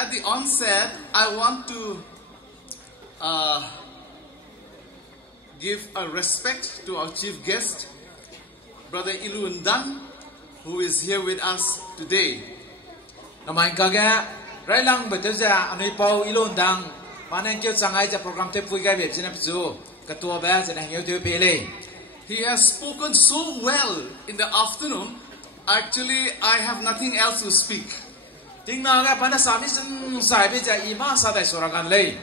at the onset, I want to give a respect to our chief guest, Brother Luangdimai, who is here with us today. Namai kaga railang betuja anui pau Luangdimai manen kyo sangai ja program te pui ga be jena psu katua ba jena ngeu te pele. He has spoken so well in the afternoon. Actually, I have nothing else to speak. Ting na ga pana sami sai be ja ima sa dai soragan le.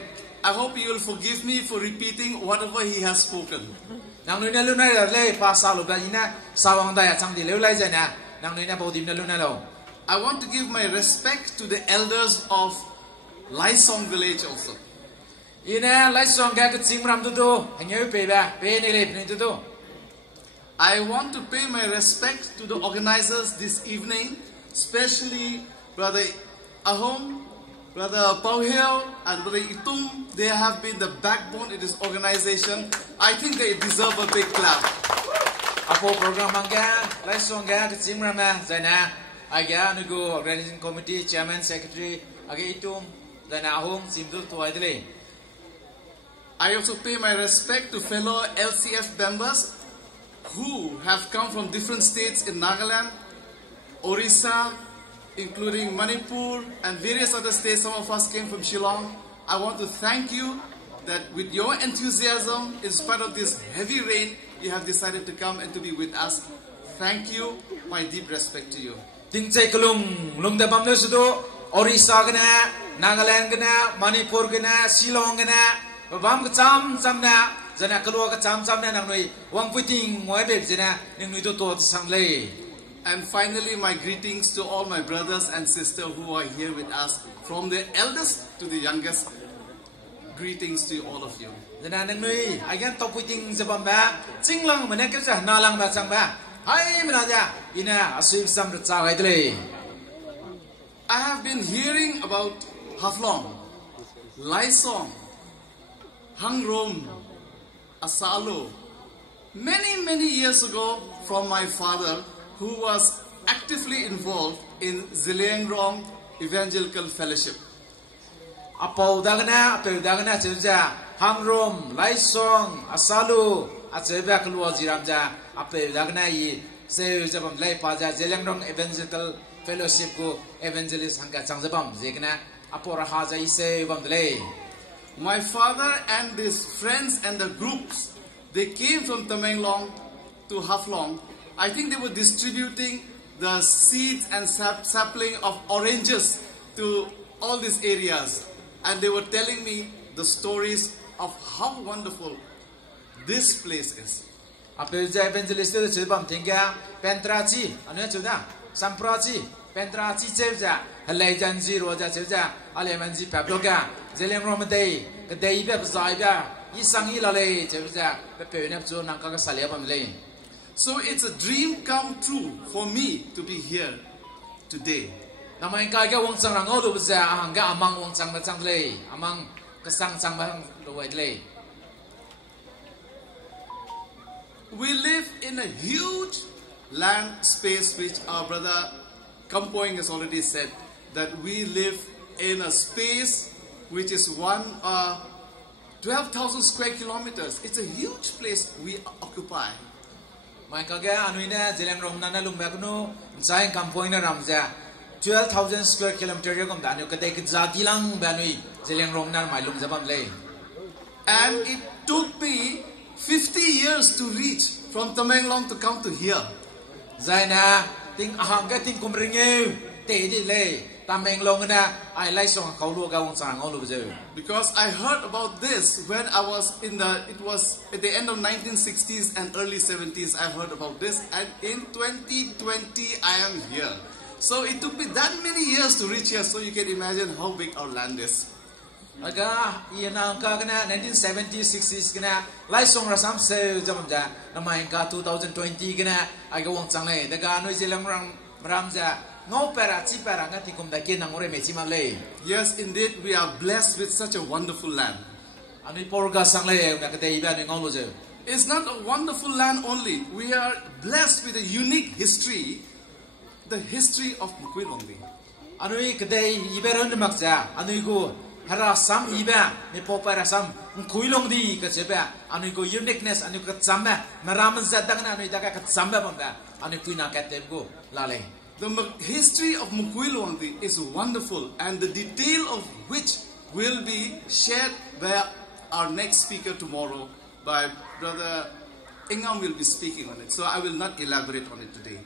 I hope you will forgive me for repeating whatever he has spoken. Nang nui na lu na le pa sa lu ba ina sawang da ya chang di le lai ja na nang nui na bo dim na lu na lo. I want to give my respect to the elders of Laisong village also. Ina Laisong ga ku ching ram tu tu ngeu pe ba pe ni le ni tu tu. I want to pay my respect to the organizers this evening, especially Brother Ahom, Brother Pauheo, and Brother Itum. They have been the backbone in this organization. I think they deserve a big clap. Apo program mangga Laisong ga ku ching ram na jana aga nugo organizing committee chairman secretary aga Itum jana Ahom simdul tu aidle. I also pay my respect to fellow LCF members who have come from different states in Nagaland, Orissa, including Manipur and various other states. Some of us came from Shillong. I want to thank you that with your enthusiasm, in spite of this heavy rain, you have decided to come and to be with us. Thank you. My deep respect to you. Ting chai kalung lung da bam le sudo Orissa gana, Nagaland gana, Manipur gana, Shillong gana, bam ka cham na jana kalua ka cham na nang noi wang puting moi be jana ning nui to sang le. And finally, my greetings to all my brothers and sisters who are here with us, from the eldest to the youngest. Greetings to all of you. Jana nang noi again to puting jabam ba chinglang mane ka ja na lang ba chang ba hai mina ja ina asim sam ra cha le. I have been hearing about Haflong, Laisong, Hangrom, Asalo, many years ago from my father, who was actively involved in Ziliangrong Evangelical Fellowship. Apau dagana chuja Hangrom, Laisong, Asalo, acheba kalua jiramja ape dagana yi se jabam lai pa ja Ziliangrong Evangelical Fellowship ko evangelist hangka changjabam jekna apora ha ja ise bam le. My father and his friends and the groups, they came from Tamenglong to Haflong. I think they were distributing the seeds and sapling of oranges to all these areas. And they were telling me the stories of how wonderful this place is. Apelja evangelist to chibam thinga pentrachi anu chuda samprachi pentrachi chevja halai janji roja chevja alemanji pabloga Ziliangrong day ke day be zai ba isang ilale chevja be pe ne chu nang ka salebam le. So it's a dream come true for me to be here today. Namai ka ga wong chang rang o du bza hanga amang wong chang na chang le amang ka sang chang ba lo wai le. We live in a huge land space, which our brother Kampoing has already said, that we live in a space which is 12,000 square kilometers. It's a huge place we occupy. My kaga anuina Ziliangrong nana lumbakno sayang Kampoing na ramja 12,000 square kilometer kom danu kadai ke jati lang banui Ziliangrong nan mai lum zabam le. And it took me 50 years to reach from Tamenglong to come to here. Zaina ting aham ka ting kumringe te di le Tamenglong na ai Laisong kaulu ga wong sang ngolu bje. Because I heard about this when I was it was at the end of 1960s and early 70s. I heard about this, and in 2020 I am here. So it took me that many years to reach here, so you can imagine how big our land is. Aga ina ka kana 1970s 60s kana Laisong rasam se jamja namai ka 2020 kana aga wong chang le daga noi Ziliangrong ramja no para chi para ngati kum da ke nangore me chi ma le. Yes, indeed, we are blessed with such a wonderful land. Ani porga sang le na ka dei ba ni ngolo je. It's not a wonderful land only. We are blessed with a unique history, the history of Mukwilongbi. Anui kedai iberon makja anui go hara sam iba me popara sam kuilong di ke seba anui go uniqueness anui ke samba maram zadang na anui daga ke samba bamba anui kuina katem go lale. The history of Mukui Luangdi is wonderful, and the detail of which will be shared by our next speaker tomorrow, by Brother Ingam will be speaking on it. So I will not elaborate on it today.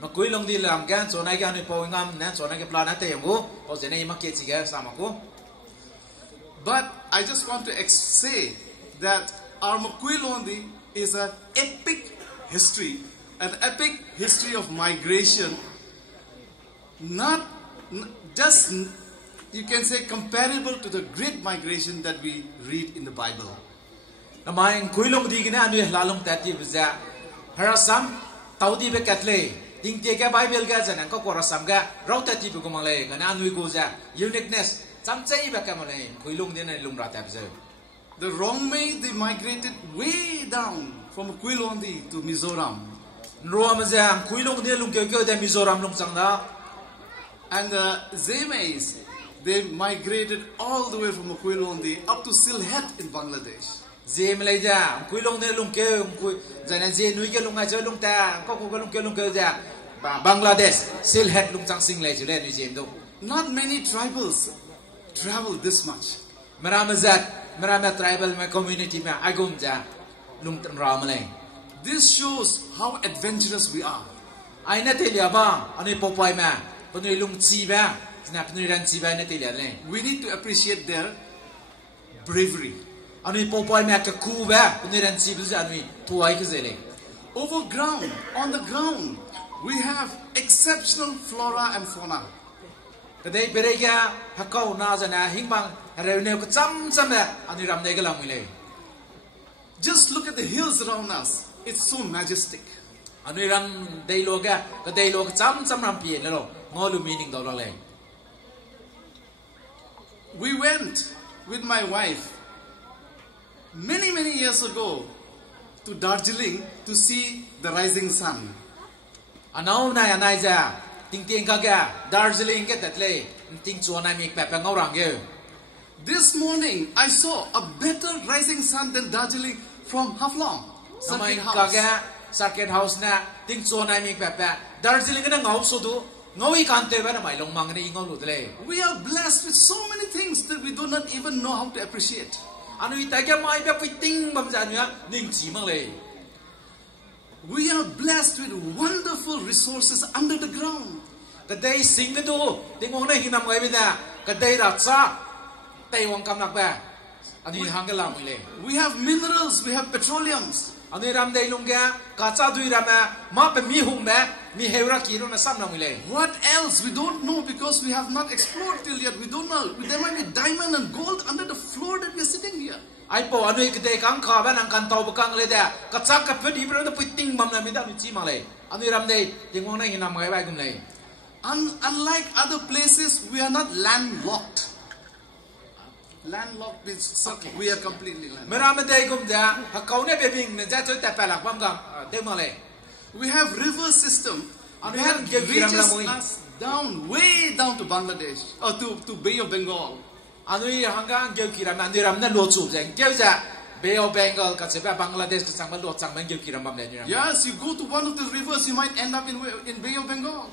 Mukui long di lam gan so nai gan ni po Ingam nan so nai ke plan ate yango o jene ima ke chiga sama ko. But I just want to say that our Mukui Luangdi is an epic history of migration. Not just, you can say, comparable to the great migration that we read in the Bible. Namaing kuilong di gina anu lalong tati bza harasam taudi be katle ding te ka Bible ga janang ko korasam ga raw tati bu kumale kana anu go ja uniqueness chamchai ba kamale kuilong din na lumra ta bza. The Rongmei, they migrated way down from Kuilondi to Mizoram. Nruam ja kuilong din lung kyo de Mizoram lung sangda. And the Zemeis, they migrated all the way from Kuilondi up to Sylhet in Bangladesh. Zemeleja, kuilong ne lung ke jana je nui ke lung aja lung ta ko ko lung ke ja Bangladesh Sylhet lung chang sing le jule ni jem do. Not many tribals travel this much. Marama tribal my community ma agum ja lung tan ramale. This shows how adventurous we are. Ai na telia ba ani popai ma punui lung chi ba na punui ran chi ba na telia le. We need to appreciate their bravery. Anui popai ma ka ku ba punui ran chi bu ja anui tuai ke zele. On the ground, we have exceptional flora and fauna. Kadai berega hakau na jana hingbang reune ko cham na anui ram dai galam le. Just look at the hills around us. It's so majestic. Anui ram dai loga kadai log cham ram pi le lo ngolu meaning do le. We went with my wife many years ago to Darjeeling to see the rising sun. Anau na anai ja ting ka ga Darjeeling ke tatle ting chuana mi pa pa ngorang ge. This morning I saw a better rising sun than Darjeeling from Haflong. Circuit house na ting chuana mi pa pa Darjeeling na ngau so du ngoi kante ba na mai long mang ni ingol le. We are blessed with so many things that we do not even know how to appreciate. Anui ta ga mai ba ting bam ja nya ning chi mang le. We are blessed with wonderful resources under the ground. Kadai sing na do tingong na hinam ngai bida kadai ra cha tai wong kam nak ba ani hang la mu le. We have minerals, we have petroleums. Ani ram dai lung ga ka cha dui ra ma pe mi hung ba mi heura ki ro na sam na mu le. What else we don't know because we have not explored till yet. We don't know. There might be diamond and gold under the floor that we are sitting here. Ai po anui kadai kang kha ba nang kan tau ba kang le da ka chak ka phedi bro na puting mam na mi da mi chi ma le. Ani ram dai tingong na hinam ngai ba gum le. Unlike other places, we are not landlocked. Landlocked means okay. We are completely landlocked. We have river system that reaches us down, way down to Bangladesh or to Bay of Bengal. Bay of Bengal, yes, you go to one of the rivers, you might end up in Bay of Bengal.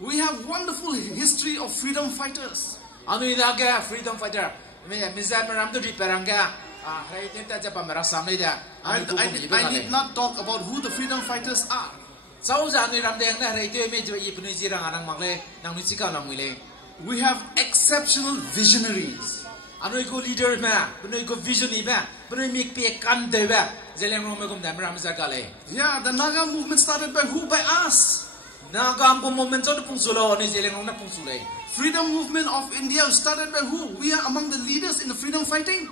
We have wonderful history of freedom fighters. Freedom fighter. I need not talk about who the freedom fighters are. We have exceptional visionaries. Leader vision Yeah, the Naga movement started by who? By us. Freedom movement of India started by who? We are among the leaders in the freedom fighting.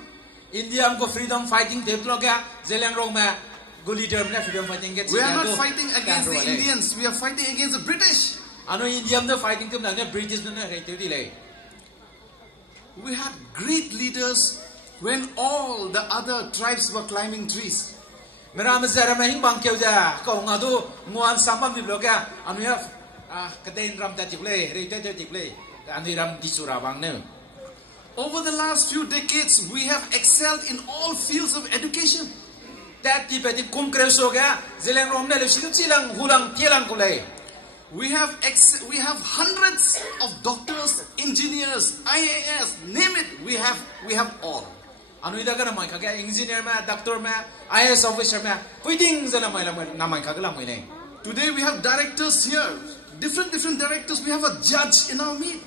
India freedom fighting We are not fighting against the Indians. We are fighting against the British. We had great leaders when all the other tribes were climbing trees. Meram zara mahing bang keu ja ko ngadu nguan samam di bloga anu ya katain ram ta tikle re te tikle anu ram disura bang ne. Over the last few decades, we have excelled in all fields of education. That ki peti kum kreso ga zeleng rom ne le situ chilang hulang tielang kulai. We have hundreds of doctors, engineers, IAS, name it. We have all. Anu ida kana mai kage engineer ma doctor ma IAS officer ma puiting zana mai na mai kage la mai ne. Today we have directors here, different directors. We have a judge in our midst.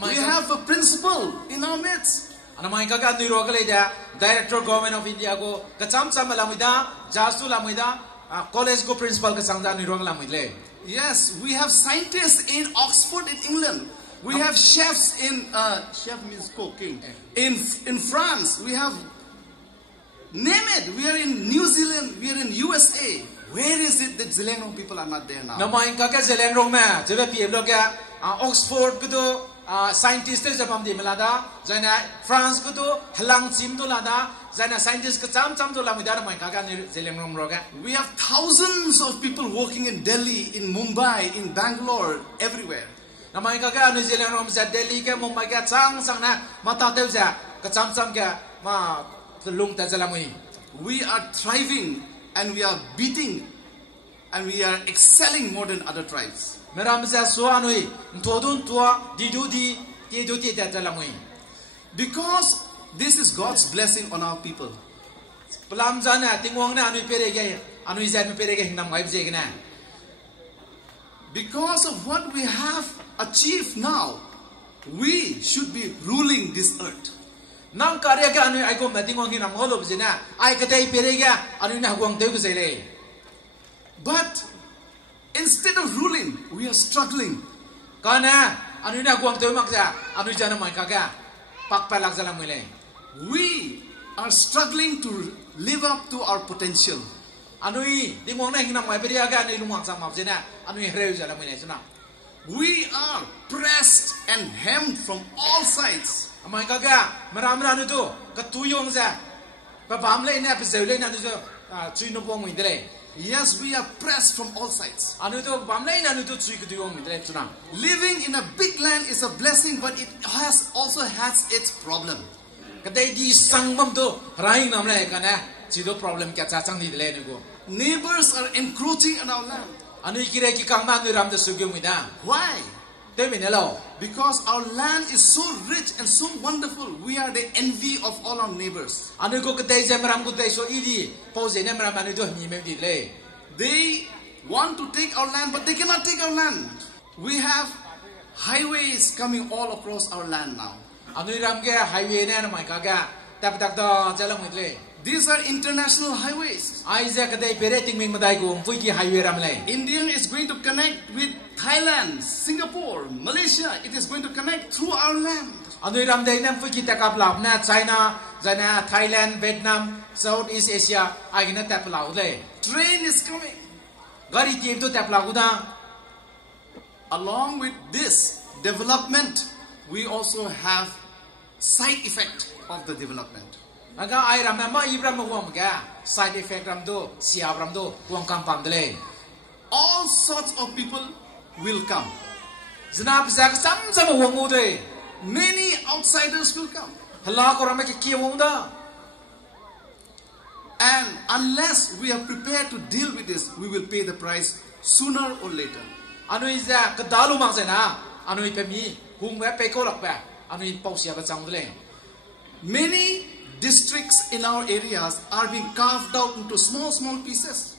We have a principal in our midst. Anu mai kage anu ro kale da director government of India go kacham cham la mai da jastu la mai da college go principal ka sangda anu ro la mai le. Yes, we have scientists in Oxford in England. We have chefs in chef means cooking. In France, we have name it. We are in New Zealand. We are in USA. Where is it that Zelengrong people are not there now? Namain kaka Zelengrong ma. Jebe PM lo kya Oxford kudo scientist se japam di melada. Jana France kudo halang chim to lada. Jana scientist ka cham to lamida namain kaka Zelengrong ro ka. We have thousands of people working in Delhi, in Mumbai, in Bangalore, everywhere. Namai kaka anu Zelengrong sa Delhi ke Mumbai ke sang na mata teu ja ka cham ke ma lung ta jalamui. We are thriving and we are beating and we are excelling more than other tribes. Meram sa suanui ntodun tua didu di kedu ti ta jalamui. Because this is God's blessing on our people. Pelam jana tingwang na anu pere ge anu izat me pere ge hinam ngai je na. Because of what we have achieved now, we should be ruling this earth. Nang karya ka anu ai ko matingong hinam holo bjena ai katai perega anu na huang teu gusele. But instead of ruling, we are struggling. Kana anu na huang teu makja anu jana mai kaga pak palak jala mule. We are struggling to live up to our potential. Anui dimong na hinam mai perega anu lumang sama bjena anu hreu jala mule suna. We are pressed and hemmed from all sides. Amai kaga maram anu tu katuyong za pa bamle na pa zeule na tu chui no pong mindele. Yes, we are pressed from all sides. Anu tu bamle na tu chui katuyong mindele suna. Living in a big land is a blessing, but it also has its problem. Kadai di sangmam tu raing namle kana chido problem kya cha chang ni dele ni go. Neighbors are encroaching on our land. Anu kire ki kangman ni ram de sugyo mida. Why? Teminelo. Because our land is so rich and so wonderful, we are the envy of all our neighbors. Anu ko kadai jamram ko dai so idi pose ne mram anu do ni me di le. They want to take our land, but they cannot take our land. We have highways coming all across our land now. Anu ram ke highway ne na mai kaga tap tak do jalam le. These are international highways. Isaac kadai pereting ming madai ko fui ki highway ram le. India is going to connect with Thailand, Singapore, Malaysia. It is going to connect through our land. Anu ram dai nam fui ki takap law na China, China, Thailand, Vietnam, Southeast Asia ai na tap law le. Train is coming. Gari team to tap law da. Along with this development, we also have side effect of the development. Aga ai ram ma ibram mo ga side effect ram do siab ram do wong kam pam dele. All sorts of people will come. Znap zak sam sam wong u de. Many outsiders will come. Hala ko ram ki ki wong da. And unless we are prepared to deal with this, we will pay the price sooner or later. Anu iza ka dalu mang se na. Anu pe mi hung we pe ko lak ba. Anu in pau sia ba chang dele. Many districts in our areas are being carved out into small pieces.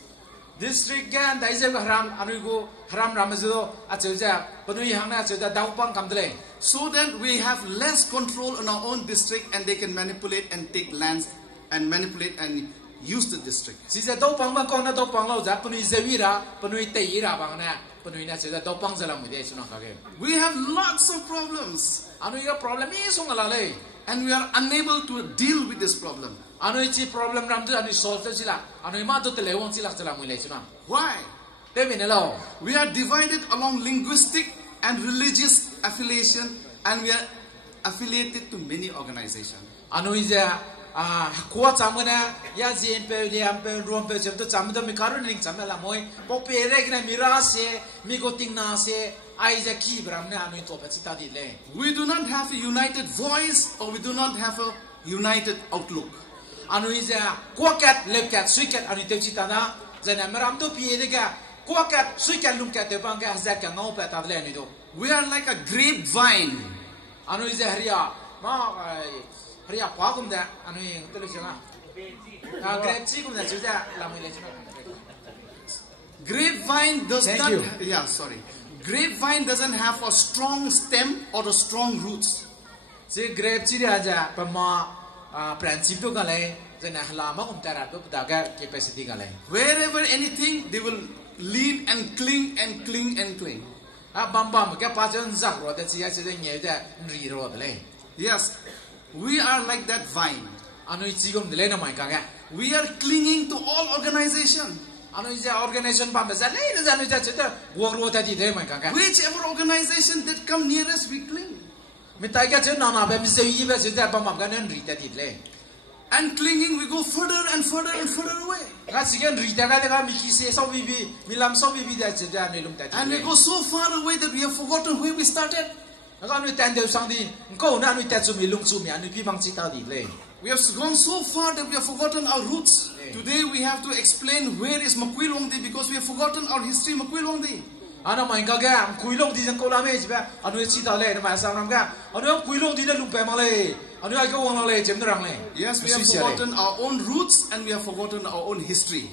District gan dai je haram anu go haram ramazo achuja panui hangna achuja daupang kam dele. So that we have less control on our own district and they can manipulate and take lands and manipulate and use the district. Si je daupang ma ko na daupang lo ja panui zewira panui teira bang na panui na achuja daupang jalam mu de suna ka ge. We have lots of problems. Anu ya problem is sungala le. And we are unable to deal with this problem. Anu ichi problem ram tu anu solve tu sila. Anu ma tu telewong sila jalam mu le suna. Why? Teminelo. We are divided along linguistic and religious affiliation, and we are affiliated to many organizations. Anu ija Kuat sama na ya jen pe liam pe ruam pe jem tu sama tu mikaru ning sama la moi pok pe rek na mirase mikoting na se ai ja ki bram na anu to pa cita di le. We do not have a united voice, or we do not have a united outlook. Anu ija kuakat lepkat suikat anu te cita na jana meram tu pi de ga kuakat suikat lumkat te bang ka hazat ka ngau pa ta le ni do. We are like a grapevine. Anu ija haria ma haria pa kum da anu yang tu le changa. Grape chi kum da chu ja la mi le changa. Grapevine does Thank not. you. Yeah, sorry. Grapevine doesn't have a strong stem or a strong roots. Si grape chi dia ja pa ma principio ka le jana halama kum ta ra to da ga capacity ka le. Wherever anything, they will lean and cling and cling and cling. Bam bam ka pa chen zak ro da chi ya chi de nye da ri ro da le. Yes, we are like that vine. Anu chi kum de le na mai ka ga. We are clinging to all organization. Anu ija organization bam za le na anu ja che da wo ro da di de mai ka ga. Whichever organization that come near us, we cling. Mi tai ka chen na na ba mi se yi ba che da bam bam ka nen ri da di le. And clinging, we go further and further and further away. Ka si gen ri da ga de ga mi ki se so bi bi mi lam so bi bi da che da ne lum da di. And we go so far away that we have forgotten where we started. Ka anu tan de sang di ko na anu ta chu mi lung chu mi anu pi bang chi ta di le. We have gone so far that we have forgotten our roots. Today we have to explain where is Makui Longdi because we have forgotten our history Makui Longdi. Ana mai ka ga kui long di jang ko la me chi ba anu chi ta le na ma sa nam ga anu kui long di le lum pe ma le anu ai ko wang le jem rang le. Yes, we have forgotten our own roots and we have forgotten our own history.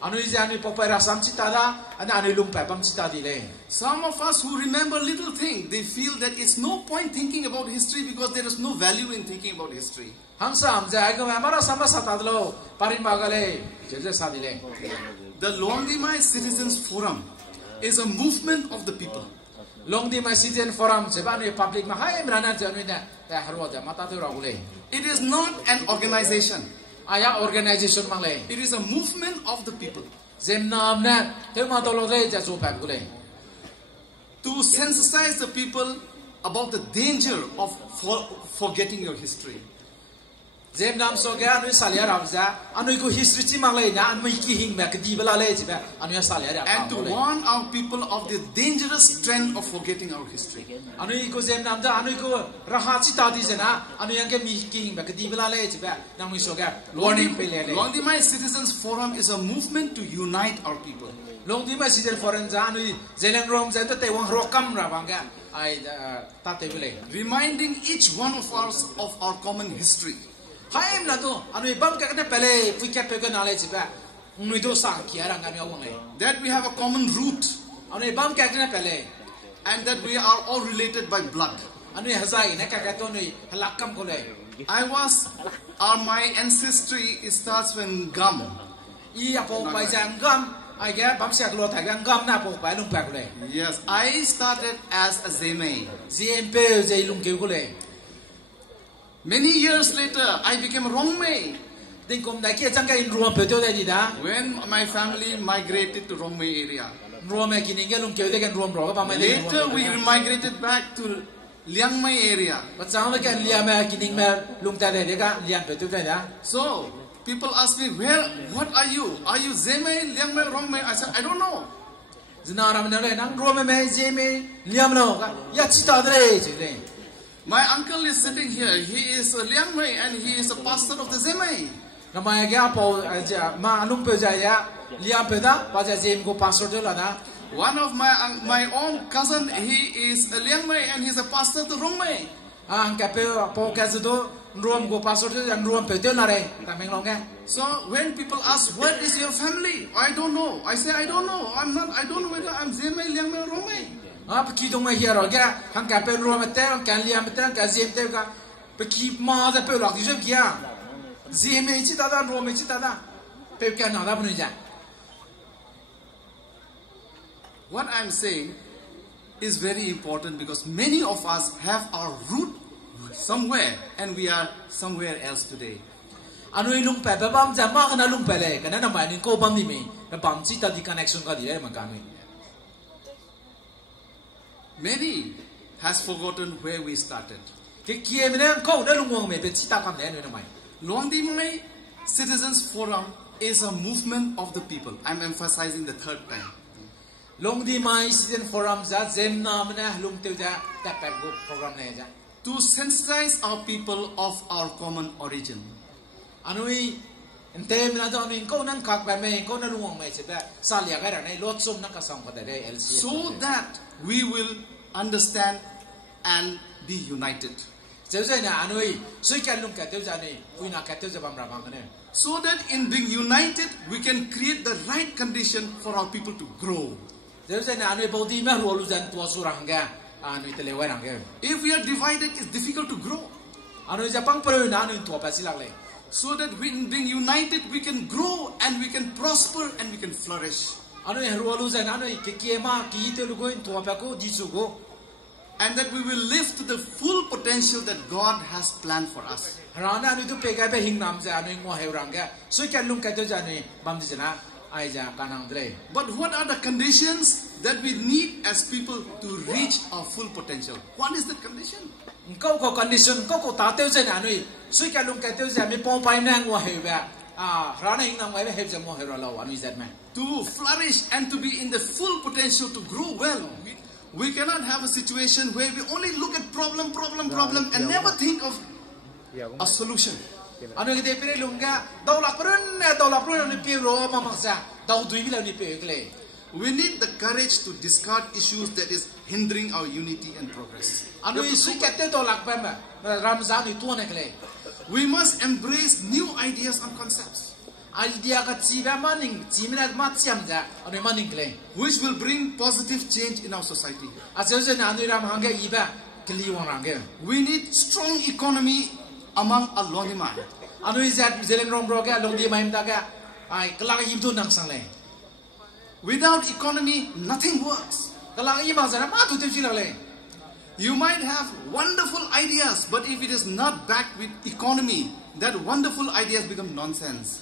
Anu ija anu po pa ra sam chi ta da ana anu lum pe bam chi ta di le. Some of us who remember little things, they feel that it's no point thinking about history because there is no value in thinking about history. Ham sam ja ai ko ma ra sam sa ta lo parin ma ga le je je sa di le. The Luangdimai Citizens Forum is a movement of the people. Luangdimai Citizen Forum je ba ne public ma hai mra na je anu da ta haro ja mata tu ra gu le. It is not an organization. Aya organization ma le. It is a movement of the people. Jem nam na te ma to lo le ja so pa gu le. To sensitize the people about the danger of forgetting your history. Jem nam so ga anu salia ra ja anu ko history chi ma le na anu ki hing ba ka di bala le chi ba anu ya salia ra. And to warn our people of the dangerous trend of forgetting our history. Anu ko jem nam ja anu ko raha chi ta di jana anu yang ke mi ki hing ba ka di bala le chi ba nang mi so ga warning pe le le. Luangdimai Citizens Forum is a movement to unite our people. Luangdimai Citizen Forum ja anu zeleng rom ja te wang ro kam ra bang ga ai ta te bele. Reminding each one of us of our common history. Hai em la to anu bam ka na pele fu ka pe ka na le chi ba nu do sang ki ara nga wang le. That we have a common root Anu bam ka na pele and that we are all related by blood. anu hazai na ka to nu halakam ko le. My ancestry starts when Gam. I apo pa jang gam ai ga bam sak lo thai gang gam na po pa lung pa ko le. Yes, I started as a Zeme. Zmpe je lung ke ko le. Many years later, I became a Rongmei. Ding kom da ki jang ka in ruam pe to da di da. When my family migrated to Rongmei area. Ruam ki ning ga lung ke de kan ruam ro ba ma le. Later, we migrated back to Liangmai area. Ba chang ba kan liam ma ki ning ma lung ta de ga liam pe to da. So, people ask me, what are you? Are you Zeme, Liangmai, Rongmei? I said, I don't know. Zina ram na le nang ruam me zme liam no ga ya chi ta de chi le. My uncle is sitting here. He is a Liangmei and he is a pastor of the Zeme. Na ma ga po ma lung pe ja ya liam pe da pa ja zem ko pastor de la na. One of my own cousin, he is a Liangmei and he is a pastor to Rongmei. Ang ka pe po ka zu do ruam ko pastor de yang ruam pe de na re ta meng long ga. So when people ask, what is your family? I don't know. I say, I don't know. I don't know whether I'm Zeme, Liangmei, or Rongmei. Ki dong ma hiero ga hang ka pe ruam te kan liam te ka zem te ga pe ki ma da pe lak di je kia. Zem chi ta da ruam chi ta da. Pe ka na da bu ni ja. What I'm saying is very important because many of us have our root somewhere and we are somewhere else today. Anu lung pe pe bam ja ma kana lung pe le kana na ma ni ko bam ni me pe bam chi ta di connection ka di ma ka me. Many has forgotten where we started. Ke kie me na ko na lung wong me pe chi ta kam le no mai. Luangdimai Citizens Forum is a movement of the people. I'm emphasizing the third time. Luangdimai Citizen Forum za jem na mana lungtiu ja tapet go program ne ja. To sensitize our people of our common origin. Anui ente mina do ani ko nan khak ba me ko na luang mai cheba salia ga nei lot som na ka song pa de LCS. So that we will understand and be united. So that in being united, we can create the right condition for our people to grow. If we are divided, it's difficult to grow. So that in being united, we can grow and we can prosper and we can flourish. And that we will live to the full potential that God has planned for us. But what are the conditions that we need as people to reach our full potential? What is the condition? To flourish and to be in the full potential to grow well. We cannot have a situation where we only look at problem and never think of a solution. We need the courage to discard issues that is hindering our unity and progress. We must embrace new ideas and concepts, which will bring positive change in our society. We need strong economy among our Luangdimai. Without economy, nothing works. You might have wonderful ideas, but if it is not backed with economy, that wonderful ideas become nonsense.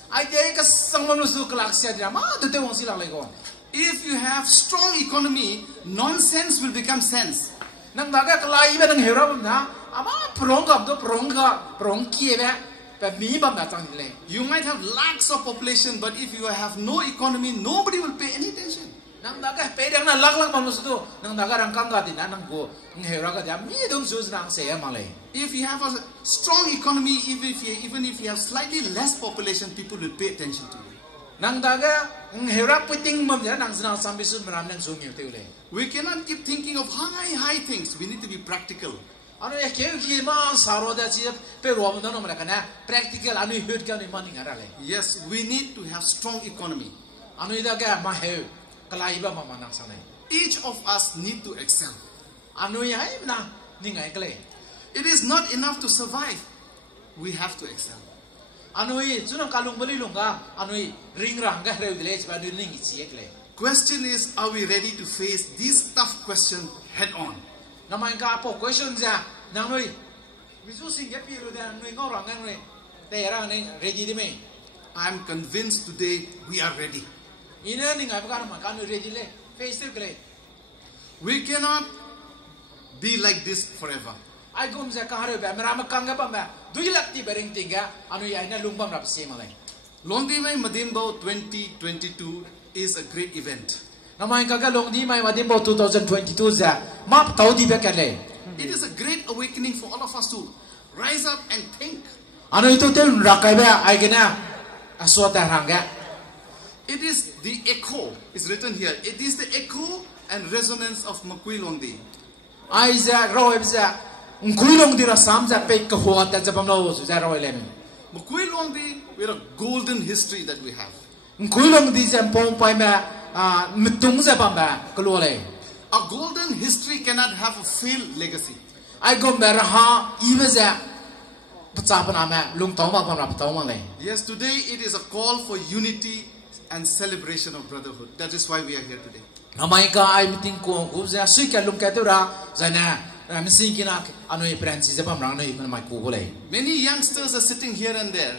If you have strong economy, nonsense will become sense. You might have lakhs of population, but if you have no economy, nobody will pay any attention. If you have a strong economy, even if you have slightly less population, people will pay attention to you. We cannot keep thinking of high things. We need to be practical. Yes, we need to have strong economy. Each of us need to excel. It is not enough to survive. We have to excel. Question is, are we ready to face this tough question head on? I am convinced today we are ready. We cannot be like this forever. Luangdimai Madimbau 2022 is a great event. It is a great awakening for all of us to rise up and think. It is the echo, it's written here, it is the echo and resonance of Makui Luangdi. Makui Luangdi, we have a golden history that we have. A golden history cannot have a failed legacy. Yes, today it is a call for unity and celebration of brotherhood. That is why we are here today. Many youngsters are sitting here and there.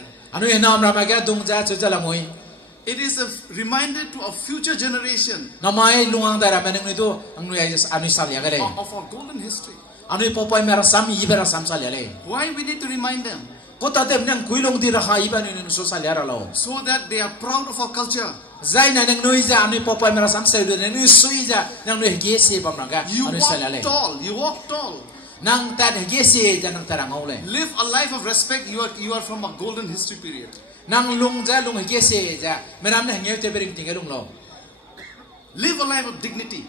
It is a reminder to our future generation of our golden history. Why we need to remind them? ko ta tem nang kuilong di rahai ba ni so salyara lo so that they are proud of our culture. zai na nang noi ja ni popai mera sam sai de ni sui ja nang noi ge se bam nang ga You anu walk salyale tall. You walk tall. nang ta ge se ja nang tarang ole Live a life of respect. You are from a golden history period. nang lung ja lung ge se ja meram na ngeu te bering ting lung lo Live a life of dignity.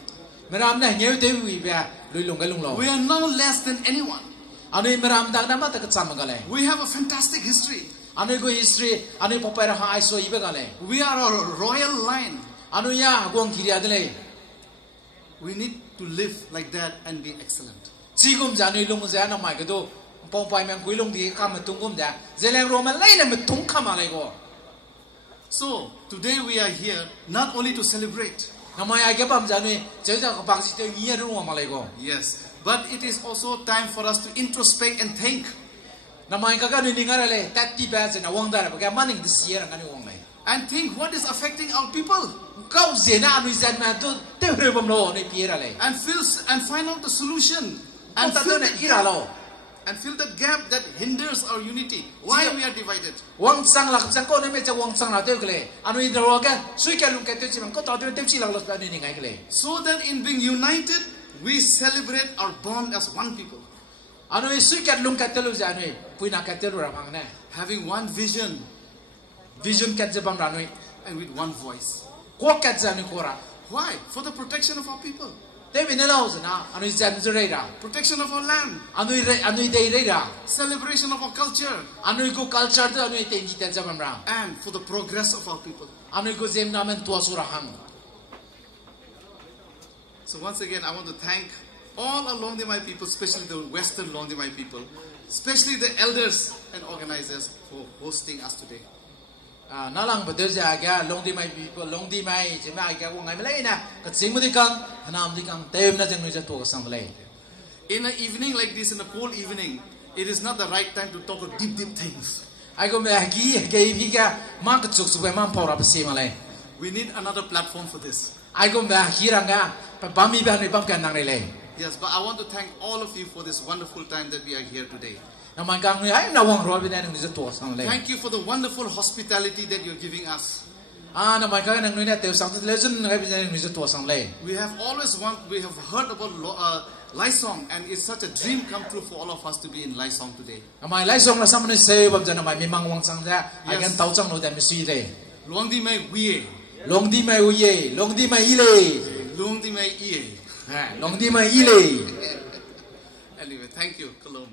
meram na ngeu te wi ba lui lung ga lung lo We are no less than anyone. anu meram dak na ma ta ka cham ga le We have a fantastic history. anu go history anu popai ra hai so ibe ga le We are a royal line. anu ya gong kiria de le We need to live like that and be excellent. chi gum ja ni lung ja na mai ga do popai mang kuilong di ka ma tung gum ja zeleng ro ma lai na ma tung kha ma le go So today we are here not only to celebrate, namai ai ga pam ja ni je ja ka pak si te ngi ro ma le go yes, but it is also time for us to introspect and think. namai ka ga ni ngara le tatti ba je na wang da ba ga maning di sier nga ni wang le And think what is affecting our people. kau je na anu jan na to te re bam lo ni pi ra le And find out the solution. and ta na ira lo And fill that gap that hinders our unity. Why we are divided. wang sang lak chang ko ni me cha wang sang la te kle anu i ro ga sui ka lung ka te chi man ko ta te chi lak lo ta ni ngai kle So that in being united, we celebrate our bond as one people. anu i sui ka lung ka te lu ja ni pui na ka te lu ra phang na Having one vision vision ka je bam ra ni and with one voice. ko ka ja ni ko ra Why? For the protection of our people. te bi na lo na anu i jan zu re ra Protection of our land. anu i de re ra Celebration of our culture. anu i ko culture to anu i te ni te ja bam ra And for the progress of our people. anu i ko jem na men tua su ra hang So once again, I want to thank all our Luangdimai people, especially the Western Luangdimai people, especially the elders and organizers for hosting us today. na lang ba de ja ga Luangdimai people Luangdimai je ma ga ko ngai ma le na ka sing mu di kang hanam di kang tem na jang ni ja to ka sang le In an evening like this, in a cold evening, it is not the right time to talk of deep things. ai ko me gi ge bi ga ma ka chuk su ba ma pa ra ba se ma le We need another platform for this. ai ko me hi ra ga pa ba mi ba ni bam kan nang le Yes, but I want to thank all of you for this wonderful time that we are here today. na man kang ni ai na wang ro bi na ni ja to sang le Thank you for the wonderful hospitality that you're giving us. na man kang nang ni na te sang le jun ngai bi na ni ja to sang le We have heard about Laisong, and it's such a dream come true for all of us to be in Laisong today. na mai lai song na sam ni se bam ja na mai mi mang wang sang ja ai Yes. kan tau chang no da mi sui le Luangdimai Wiye, Luangdimai uye Luangdimai ile Luangdimai Iye. Luangdimai ile Anyway, thank you, Kalom.